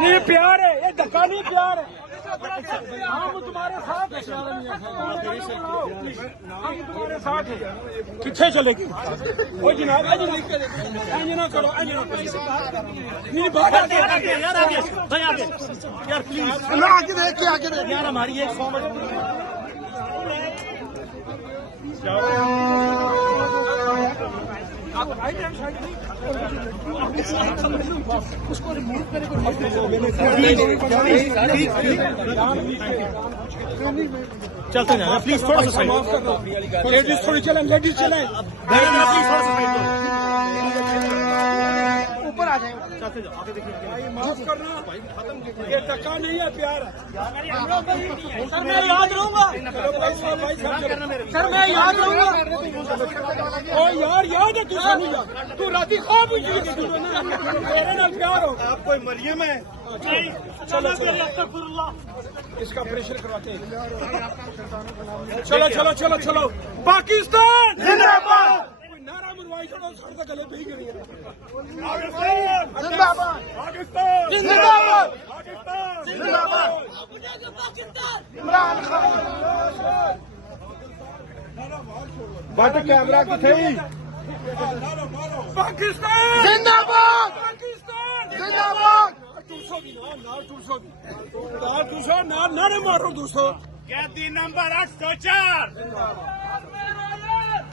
नहीं प्यार है, ये धक्का नहीं प्यार है। हम तुम्हारे साथ हैं, हम तुम्हारे साथ हैं। किथे चलेगी वो जनाब? ना करो नहीं बात आगे यार, आगे भाई आगे यार प्लीज, आगे देख के आगे देख यार, हमारी एक उसको रिमूव करे चलते जाना प्लीज, थोड़ा सा माफ कर दो। लेडीज थोड़ी चलें, लेडीज चलें, प्लीज थोड़ा सा ऊपर आ जाए, चलते जाओ आगे देखिए। माफ करना, ये धक्का नहीं है, प्यार है। सर मैं याद रहूंगा, सर मैं याद रहूंगा। ओ यार याद है, तू नहीं याद, तू राती ख्वाब मेरे नाल प्यार हो। आप कोई मरियम है? चलो इसका प्रेशर करवाते हैं। चलो चलो चलो चलो, पाकिस्तान जिंदाबाद। नारा मरवाई छोड़ो, सड़क गले पे ही गिरी है। जिंदाबाद पाकिस्तान, जिंदाबाद पाकिस्तान, जिंदाबाद पाकिस्तान। इमरान खान बट कैमरा किथे? पाकिस्तान जिंदाबाद, पाकिस्तान जिंदाबाद। 200 भी नारे मारो 200। कैदी नंबर 804,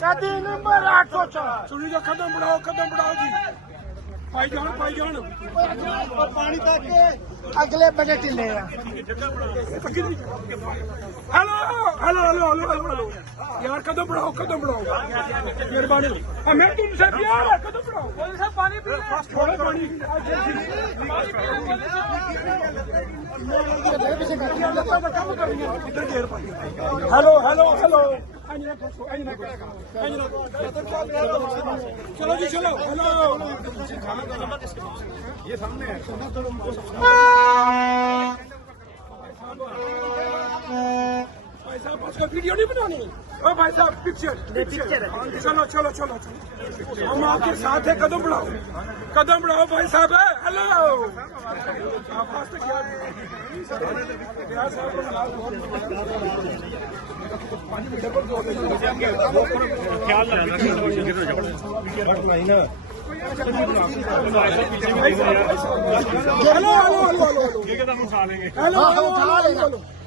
कैदी नंबर 804। सुनी जो कदम बढ़ाओ जी, भाईजान पानी तक अगले बजट ढिले। हेलो हेलो हेलो हेलो यार, कदम बढ़ाओ मेहरबानी, हमें तुमसे प्यार है, कदम बढ़ाओ। पानी पी, थोड़ा पानी। हेलो हेलो हेलो, चलो जी चलो। हेलो ये सामने है भाई साहब, उसका वीडियो नहीं बनानी। ओ भाई साहब पिक्चर चलो चलो चलो चलो, हम आपके साथ है, कदम बढ़ाओ भाई साहब। हेलो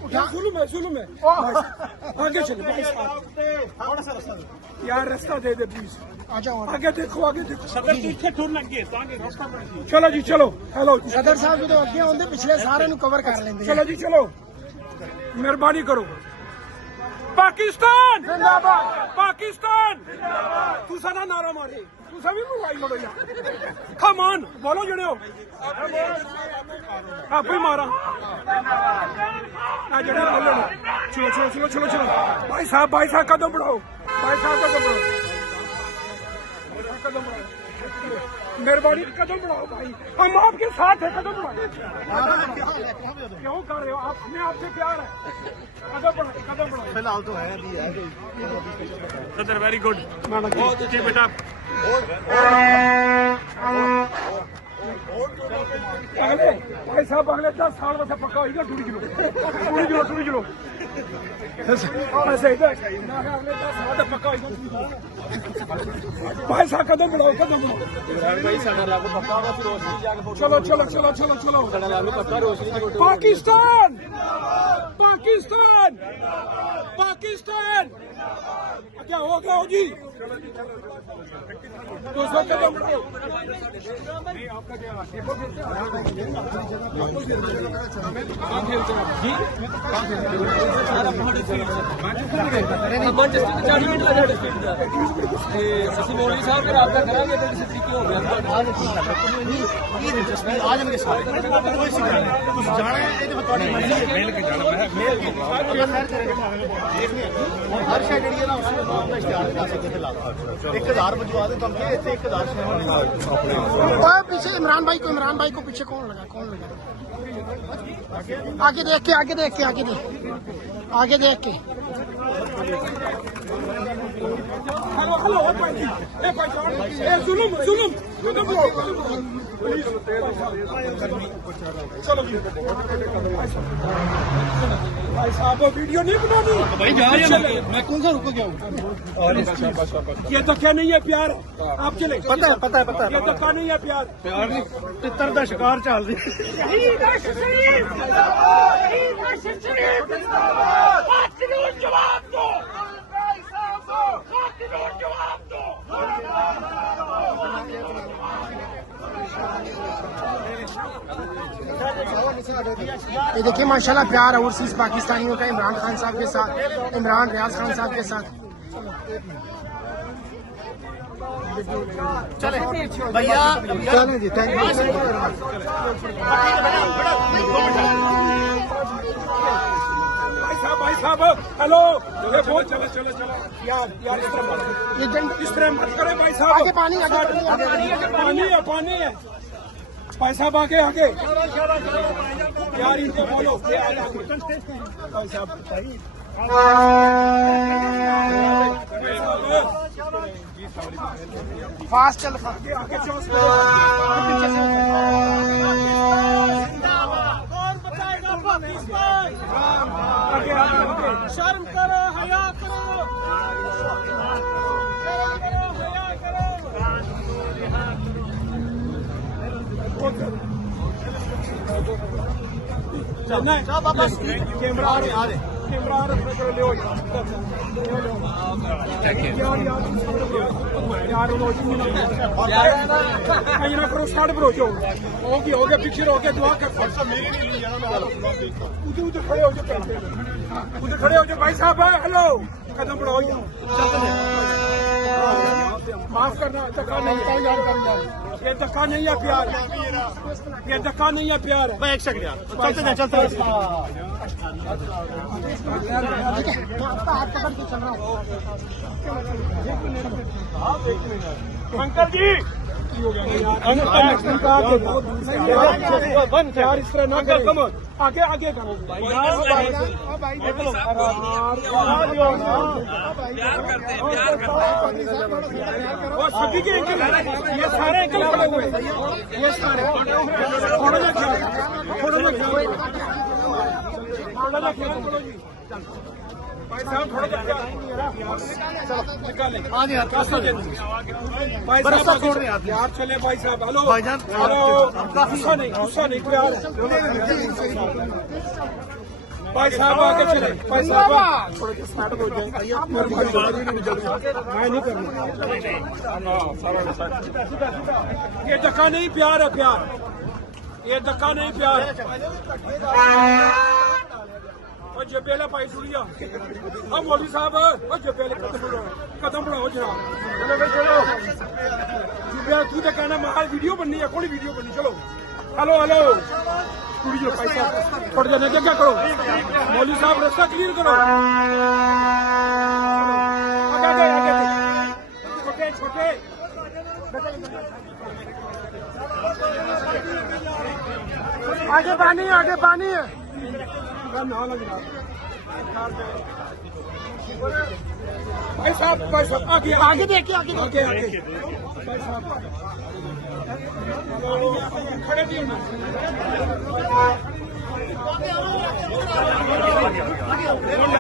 ख्याल सुनो मैं आगे चलो यार, रास्ता दे प्लीज, आगे देखो सदर चलो जी चलो। हेलो सदर साहब जो अगे आते पिछले सारे कवर कर लेंगे। चलो जी चलो, मेहरबानी करो। पाकिस्तान जिंदाबाद, पाकिस्तान जिंदाबाद। तू सारा नारा मारे, तू सभी मोबाइल मोड़ो यार, कम ऑन बोलो जड़े हो आप ही मारा जड़े बोलो। चलो चलो चलो चलो चलो भाई साहब कदम बढ़ाओ, मेहरबानी कदम बढ़ाओ भाई, हम आपके साथ है, कदम बढ़ाओ। क्यों कर रहे हो आप? हमें आपसे प्यार है, कदम बढ़ाओ। फिलहाल तो है सदर, वेरी गुड, बहुत अच्छे बेटा। अगले भाई साहब अगले 10 साल में पक्का होगा 2 किलो ऐसे अगले 10 साल तक पक्का होगा। भाई साहब कदम बढ़ाओ। चलो चलो चलो चलो चलो, पाकिस्तान क्या हो गया हो जी? 200 कदम बढ़ाओ। आपका क्या ਅਸੀਂ ਮੌਲੀ ਸਾਹਿਬ ਰਾਤ ਦਾ ਕਰਾਂਗੇ ਤੇ ਕਿਸੇ ਤਰੀਕੇ ਹੋ ਗਿਆ ਅੱਜ ਮੇਰੇ ਸਾਰੇ ਕੋਈ ਸਿੱਖਣਾ ਨਹੀਂ, ਤੁਸੀਂ ਜਾਣਾ ਹੈ ਇਹਦੇ ਵਿੱਚ ਤੁਹਾਡੀ ਮਰਜ਼ੀ ਹੈ, ਮਿਲ ਕੇ ਜਾਣਾ। ਮੈਂ ਮੇਲ ਕੇ ਦੇਖਣੀ ਹਰ ਸ਼ਾਇਦ ਜਿਹੜੀ ਹੈ ਨਾ ਉਸ ਨੂੰ ਨਾਮ ਦਾ ਇਸ਼ਤਿਹਾਰ ਕਰ ਸਕਦੇ ਤੇ ਲਾ 1000 ਵਜਵਾ ਦੇ ਤੁਹਾਨੂੰ ਕਿ ਇੱਥੇ 1000 ओए पीछे इमरान भाई को पीछे कौन लगा? आगे देख के हेलो हेलो भाई जी, ए पहचान, ए जुल्म जुल्म कदम लो प्लीज। चलो जी भाई साहब, वीडियो नहीं बनानी भाई, जा रही है। मैं कौन सा रुक गया हूँ? ये धक्का नहीं है प्यार, आप चले। पता है पता है पता है, ये धक्का नहीं है प्यार। प्यार नहीं तितर का शिकार चल रही। जवाब दो, ये देखिए माशाल्लाह प्यार ओवरसीज पाकिस्तानियों का इमरान खान साहब के साथ, इमरान रियाज खान साहब के साथ। चले भैया, चले जी, थैंक यू। भाई साहब हेलो, चलो चलो चलो चलो यार यार, इस तरह मत करें भाई साहब। आगे पानी, आगे पानी है, पानी है भाई साहब, आगे आगे यार, इनको बोलो भाई साहब। फास्ट चल, आगे आगे शर्म करो, हया करो, कैमरा कैमरा ले यार करो, साढ़े पर हो जाओ, हो गया पिक्चर हो गया, दुआ कर। उधर खड़े हो जाओ, उधर खड़े हो जाओ भाई साहब। हेलो, कदम बढ़ाओ, माफ करना, धक्का नहीं है, ये धक्का नहीं है प्यार, ये धक्का नहीं है प्यार। भाई एक सेकंड यार, चलते हैं चलते हैं। आपका हाथ पकड़ के चल रहा हूँ। अंकल जी यार, इस तरह ना करो, आगे आगे करो सभी के अंकल, ये सारे अंकल खड़े हुए, ये सारे थोड़ा ना भाई साहब, थोड़ा यार चले भाई साहब। हेलो हेलो, गुस्सा नहीं प्यार भाई साहब, आगे चले भाई साहब, थोड़े स्टार्ट हो जाए, मैं नहीं करना। ये धक्का नहीं प्यार है, प्यार, ये धक्का नहीं प्यार। और जबेला पाई सुड़िया, अब मौलवी साहब, और जबेले कदम बढ़ाओ जनाब। चलो तू तो कहना महाल वीडियो बननी है, कौन वीडियो बननी? चलो हेलो हेलो, सुड़ियो पैसा पड़ जाने क्या करो, मौलवी साहब रास्ता क्लियर करो, आगे छोटे छोटे आगे पानी, आगे पानी है। भाई साहब आगे आगे देखिए, आगे आगे आगे भाई साहब खड़े भी होना।